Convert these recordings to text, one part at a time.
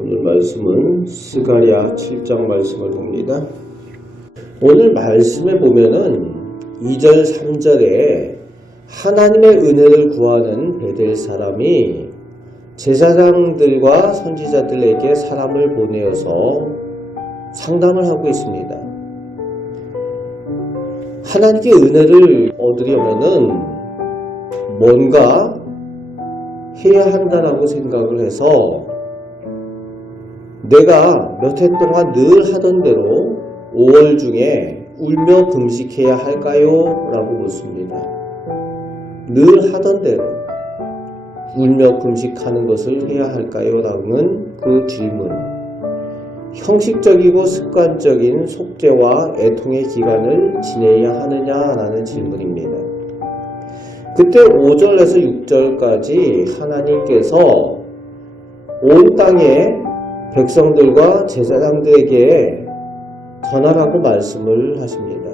오늘 말씀은 스가랴 7장 말씀을 봅니다. 오늘 말씀에 보면은 2절 3절에 하나님의 은혜를 구하는 베델 사람이 제사장들과 선지자들에게 사람을 보내어서 상담을 하고 있습니다. 하나님께 은혜를 얻으려면은 뭔가 해야 한다라고 생각을 해서 내가 몇 해 동안 늘 하던 대로 5월 중에 울며 금식해야 할까요? 라고 묻습니다. 늘 하던 대로 울며 금식하는 것을 해야 할까요? 라는 그 질문. 형식적이고 습관적인 속죄와 애통의 기간을 지내야 하느냐라는 질문입니다. 그때 5절에서 6절까지 하나님께서 온 땅의 백성들과 제사장들에게 전하라고 말씀을 하십니다.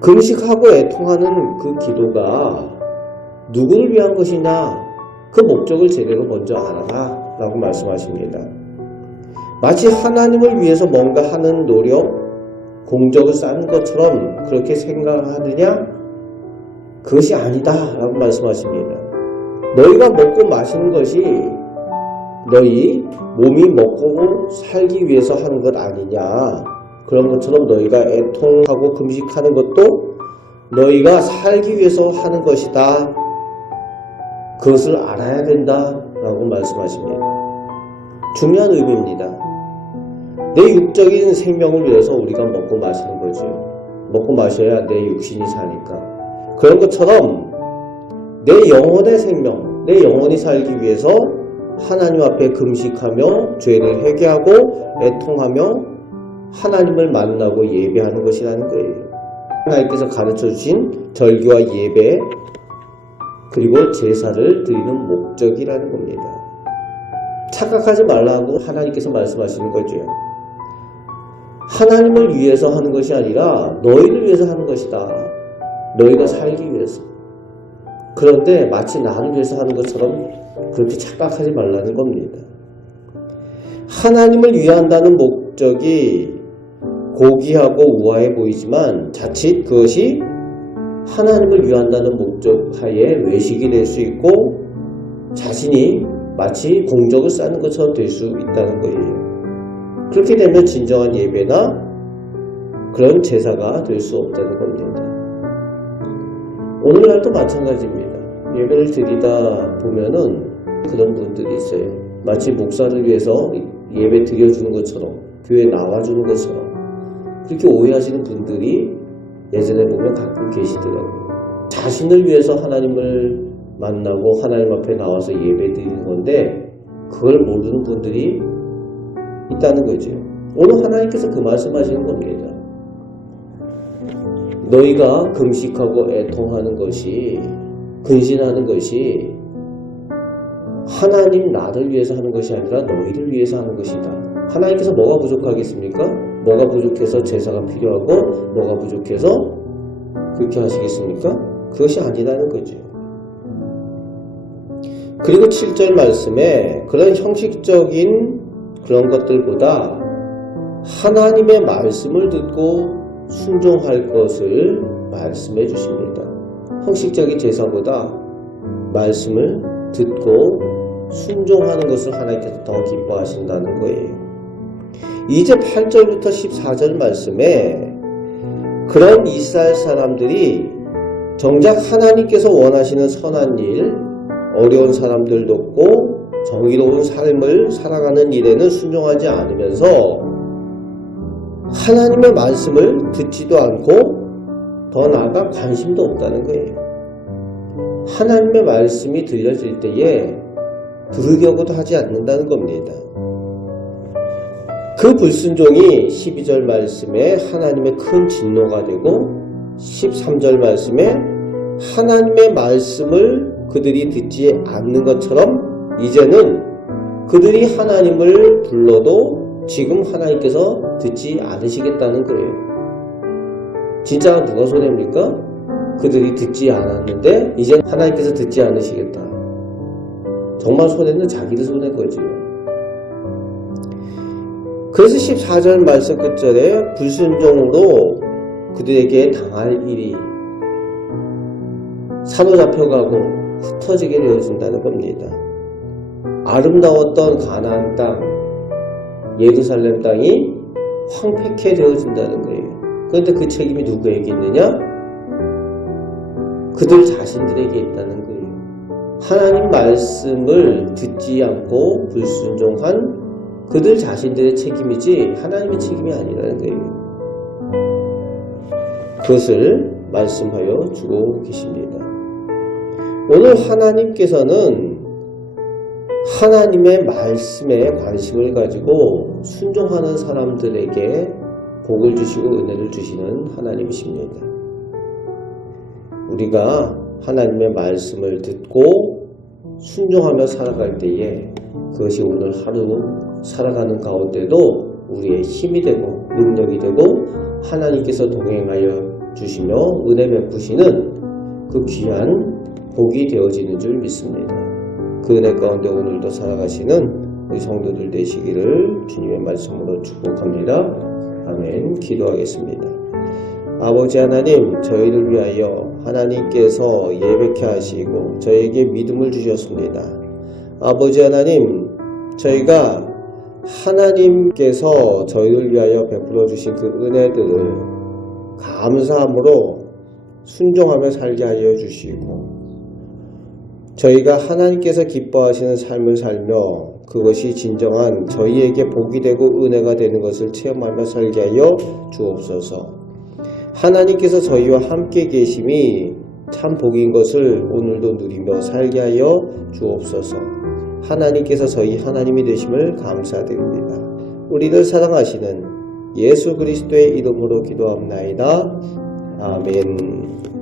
금식하고 애통하는 그 기도가 누구를 위한 것이냐, 그 목적을 제대로 먼저 알아라 라고 말씀하십니다. 마치 하나님을 위해서 뭔가 하는 노력, 공적을 쌓는 것처럼 그렇게 생각하느냐? 그것이 아니다 라고 말씀하십니다. 너희가 먹고 마시는 것이 너희 몸이 먹고 살기 위해서 하는 것 아니냐. 그런 것처럼 너희가 애통하고 금식하는 것도 너희가 살기 위해서 하는 것이다. 그것을 알아야 된다 라고 말씀하십니다. 중요한 의미입니다. 내 육적인 생명을 위해서 우리가 먹고 마시는 거죠. 먹고 마셔야 내 육신이 사니까. 그런 것처럼 내 영혼의 생명, 내 영혼이 살기 위해서 하나님 앞에 금식하며 죄를 회개하고 애통하며 하나님을 만나고 예배하는 것이라는 거예요. 하나님께서 가르쳐주신 절기와 예배 그리고 제사를 드리는 목적이라는 겁니다. 착각하지 말라고 하나님께서 말씀하시는 거죠. 하나님을 위해서 하는 것이 아니라 너희를 위해서 하는 것이다. 너희가 살기 위해서. 그런데 마치 나를 위해서 하는 것처럼 그렇게 착각하지 말라는 겁니다. 하나님을 위한다는 목적이 고귀하고 우아해 보이지만 자칫 그것이 하나님을 위한다는 목적 하에 외식이 될 수 있고 자신이 마치 공적을 쌓는 것처럼 될 수 있다는 거예요. 그렇게 되면 진정한 예배나 그런 제사가 될 수 없다는 겁니다. 오늘날도 마찬가지입니다. 예배를 드리다 보면은 그런 분들이 있어요. 마치 목사를 위해서 예배 드려주는 것처럼, 교회에 나와주는 것처럼 그렇게 오해하시는 분들이 예전에 보면 가끔 계시더라고요. 자신을 위해서 하나님을 만나고 하나님 앞에 나와서 예배 드리는 건데 그걸 모르는 분들이 있다는 거죠. 오늘 하나님께서 그 말씀하시는 겁니다. 너희가 금식하고 애통하는 것이, 근신하는 것이 하나님 나를 위해서 하는 것이 아니라 너희를 위해서 하는 것이다. 하나님께서 뭐가 부족하겠습니까? 뭐가 부족해서 제사가 필요하고 뭐가 부족해서 그렇게 하시겠습니까? 그것이 아니라는 거죠. 그리고 7절 말씀에 그런 형식적인 그런 것들보다 하나님의 말씀을 듣고 순종할 것을 말씀해 주십니다. 형식적인 제사보다 말씀을 듣고 순종하는 것을 하나님께서 더 기뻐하신다는 거예요. 이제 8절부터 14절 말씀에 그런 이스라엘 사람들이 정작 하나님께서 원하시는 선한 일, 어려운 사람들 돕고 정의로운 삶을 살아가는 일에는 순종하지 않으면서 하나님의 말씀을 듣지도 않고 더 나아가 관심도 없다는 거예요. 하나님의 말씀이 들려질 때에 들으려고도 하지 않는다는 겁니다. 그 불순종이 12절 말씀에 하나님의 큰 진노가 되고 13절 말씀에 하나님의 말씀을 그들이 듣지 않는 것처럼 이제는 그들이 하나님을 불러도 지금 하나님께서 듣지 않으시겠다는 거예요. 진짜 누가 손해입니까? 그들이 듣지 않았는데 이제 하나님께서 듣지 않으시겠다. 정말 손해는 자기들 손해인 거지요. 그래서 14절 말씀 끝절에 불순종으로 그들에게 당할 일이 사로잡혀가고 흩어지게 되어진다는 겁니다. 아름다웠던 가나안 땅, 예루살렘 땅이 황폐케 되어진다는 거예요. 그런데 그 책임이 누구에게 있느냐? 그들 자신들에게 있다는 거예요. 하나님 말씀을 듣지 않고 불순종한 그들 자신들의 책임이지 하나님의 책임이 아니라는 거예요. 그것을 말씀하여 주고 계십니다. 오늘 하나님께서는 하나님의 말씀에 관심을 가지고 순종하는 사람들에게 복을 주시고 은혜를 주시는 하나님이십니다. 우리가 하나님의 말씀을 듣고 순종하며 살아갈 때에 그것이 오늘 하루 살아가는 가운데도 우리의 힘이 되고 능력이 되고 하나님께서 동행하여 주시며 은혜 베푸시는 그 귀한 복이 되어지는 줄 믿습니다. 그 은혜 가운데 오늘도 살아가시는 우리 성도들 되시기를 주님의 말씀으로 축복합니다. 아멘. 기도하겠습니다. 아버지 하나님, 저희를 위하여 하나님께서 예배케 하시고 저희에게 믿음을 주셨습니다. 아버지 하나님, 저희가 하나님께서 저희를 위하여 베풀어 주신 그 은혜들을 감사함으로 순종하며 살게 하여 주시고 저희가 하나님께서 기뻐하시는 삶을 살며 그것이 진정한 저희에게 복이 되고 은혜가 되는 것을 체험하며 살게 하여 주옵소서. 하나님께서 저희와 함께 계심이 참 복인 것을 오늘도 누리며 살게 하여 주옵소서. 하나님께서 저희 하나님이 되심을 감사드립니다. 우리를 사랑하시는 예수 그리스도의 이름으로 기도합나이다. 아멘.